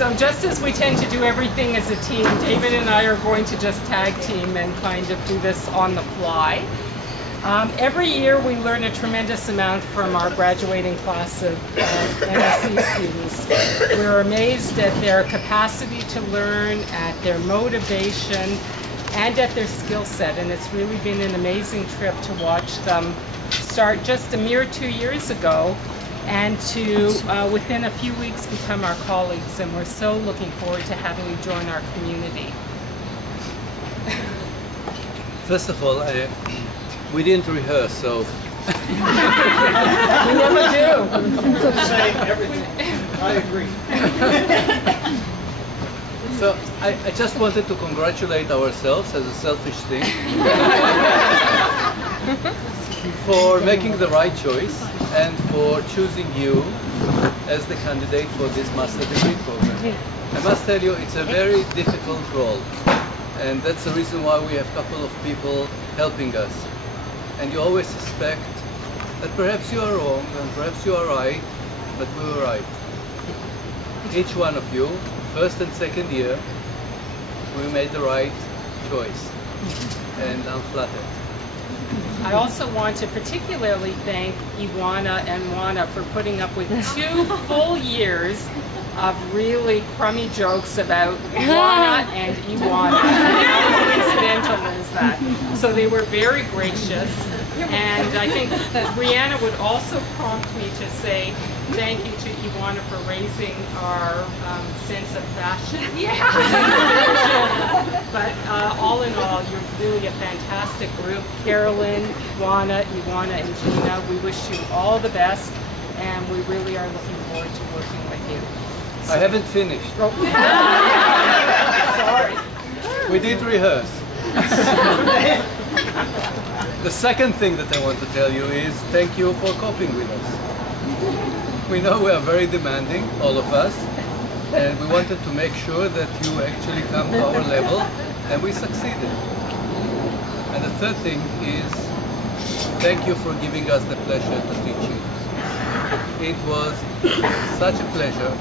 So just as we tend to do everything as a team, David and I are going to just tag team and kind of do this on the fly. Every year we learn a tremendous amount from our graduating class of MSc students. We're amazed at their capacity to learn, at their motivation, and at their skill set. And it's really been an amazing trip to watch them start just a mere 2 years ago and to, within a few weeks, become our colleagues. And we're so looking forward to having you join our community. First of all, we didn't rehearse, so... We never do. Saying everything. I agree. So I just wanted to congratulate ourselves as a selfish thing for making the right choice and for choosing you as the candidate for this master degree program. I must tell you, it's a very difficult role, and that's the reason why we have a couple of people helping us. And you always suspect that perhaps you are wrong and perhaps you are right, but we were right. Each one of you, first and second year, we made the right choice, and I'm flattered. I also want to particularly thank Iwana and Juana for putting up with 2 full years of really crummy jokes about Juana and Iwana. How coincidental is that? So they were very gracious, and I think Brianna would also prompt me to say thank you to Iwana for raising our sense of fashion. Yeah. But all in all, you're really a fantastic group. Carolyn, Iwana, and Gina, we wish you all the best, and we really are looking forward to working with you. I haven't finished. Oh. Sorry. We did rehearse. The second thing that I want to tell you is thank you for coping with us. We know we are very demanding, all of us, and we wanted to make sure that you actually come to our level, and we succeeded. And the third thing is thank you for giving us the pleasure to teach you. It was such a pleasure.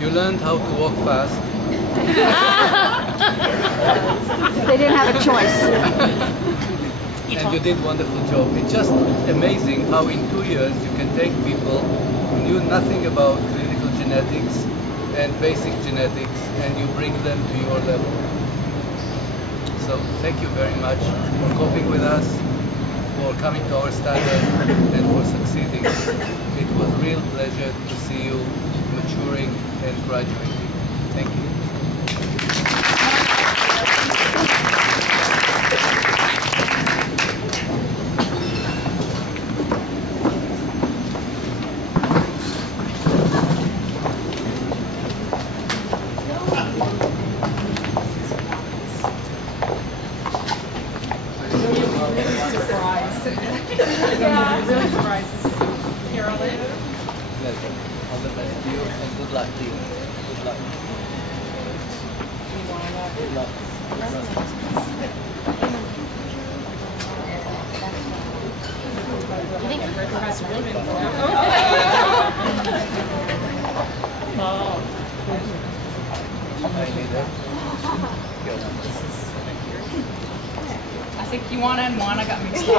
You learned how to walk fast. They didn't have a choice. And you did a wonderful job. It's just amazing how in 2 years you can take people who knew nothing about clinical genetics and basic genetics and you bring them to your level. So thank you very much for coping with us, for coming to our standard and for succeeding. It was a real pleasure to see you maturing and graduating. Thank you. Really surprised. This is Carolyn. Pleasure. All the best to you and good luck to you. Good luck. Good luck. You think Professor Rubin? I think Iwana and Juana got mixed up.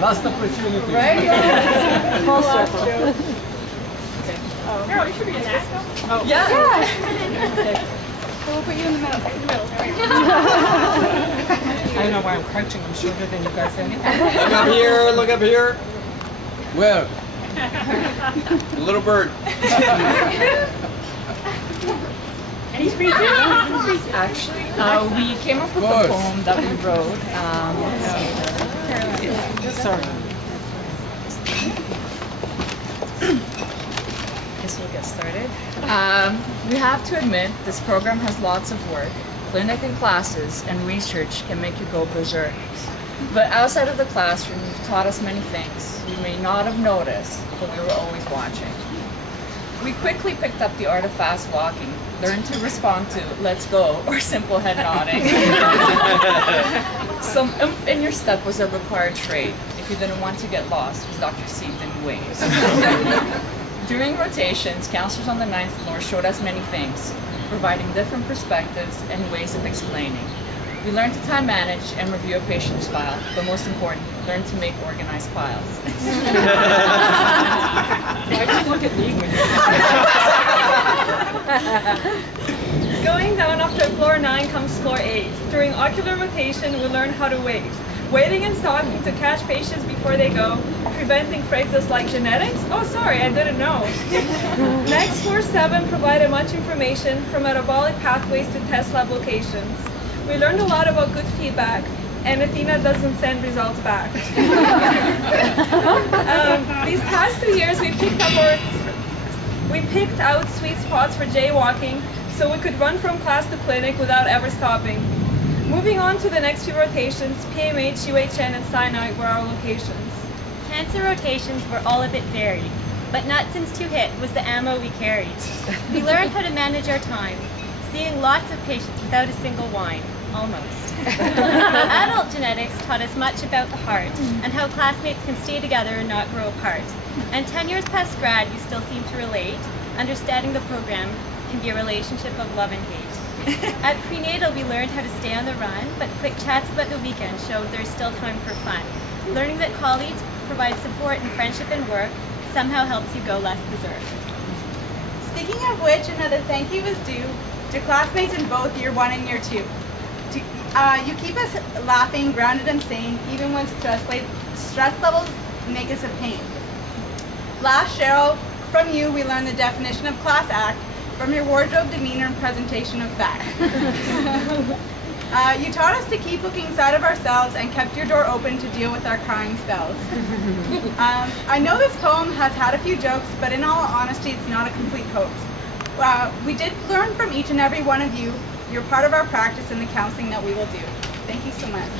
Last opportunity. Right? Full circle. Okay. Carol, you should be in that. Oh. Yeah. So we'll put you in the middle. I don't know why I'm crouching. I'm shorter than you guys anyway. Look up here, look up here. Where? The little bird. Any speeches? Actually, we came up with a poem that we wrote. Sorry. Guess we'll get started. We have to admit, this program has lots of work. Clinic and classes and research can make you go berserk. But outside of the classroom, you've taught us many things we may not have noticed, but we were always watching. We quickly picked up the art of fast walking, learned to respond to "let's go" or simple head nodding. Some oomph in your step was a required trait. If he didn't want to get lost because Dr. C didn't wait. During rotations, counselors on the 9th floor showed us many things, providing different perspectives and ways of explaining. We learned to time manage and review a patient's file, but most important, learn to make organized files. Why do you look at me when you're Going down after floor 9 comes floor 8. During ocular rotation, we learn how to wait. Waiting and stopping to catch patients before they go, preventing phrases like genetics. Oh, sorry, I didn't know. Next, floor 7 provided much information from metabolic pathways to test lab locations. We learned a lot about good feedback, and Athena doesn't send results back. These past 2 years, we picked out sweet spots for jaywalking, so we could run from class to clinic without ever stopping. Moving on to the next few rotations, PMH, UHN, and Sinai were our locations. Cancer rotations were all a bit varied, but nuts and to hit was the ammo we carried. We learned how to manage our time, seeing lots of patients without a single whine, almost. Adult genetics taught us much about the heart and how classmates can stay together and not grow apart. And 10 years past grad, you still seem to relate. Understanding the program can be a relationship of love and hate. At prenatal, we learned how to stay on the run, but quick chats about the weekend showed there's still time for fun. Learning that colleagues provide support in friendship and work somehow helps you go less berserk. Speaking of which, another thank you is due to classmates in both year 1 and year 2. You keep us laughing, grounded and sane, even when stress levels make us a pain. Last, Cheryl, from you we learned the definition of class act from your wardrobe, demeanor, and presentation of fact. You taught us to keep looking inside of ourselves and kept your door open to deal with our crying spells. I know this poem has had a few jokes, but in all honesty, it's not a complete hoax. We did learn from each and every one of you. You're part of our practice and the counseling that we will do. Thank you so much.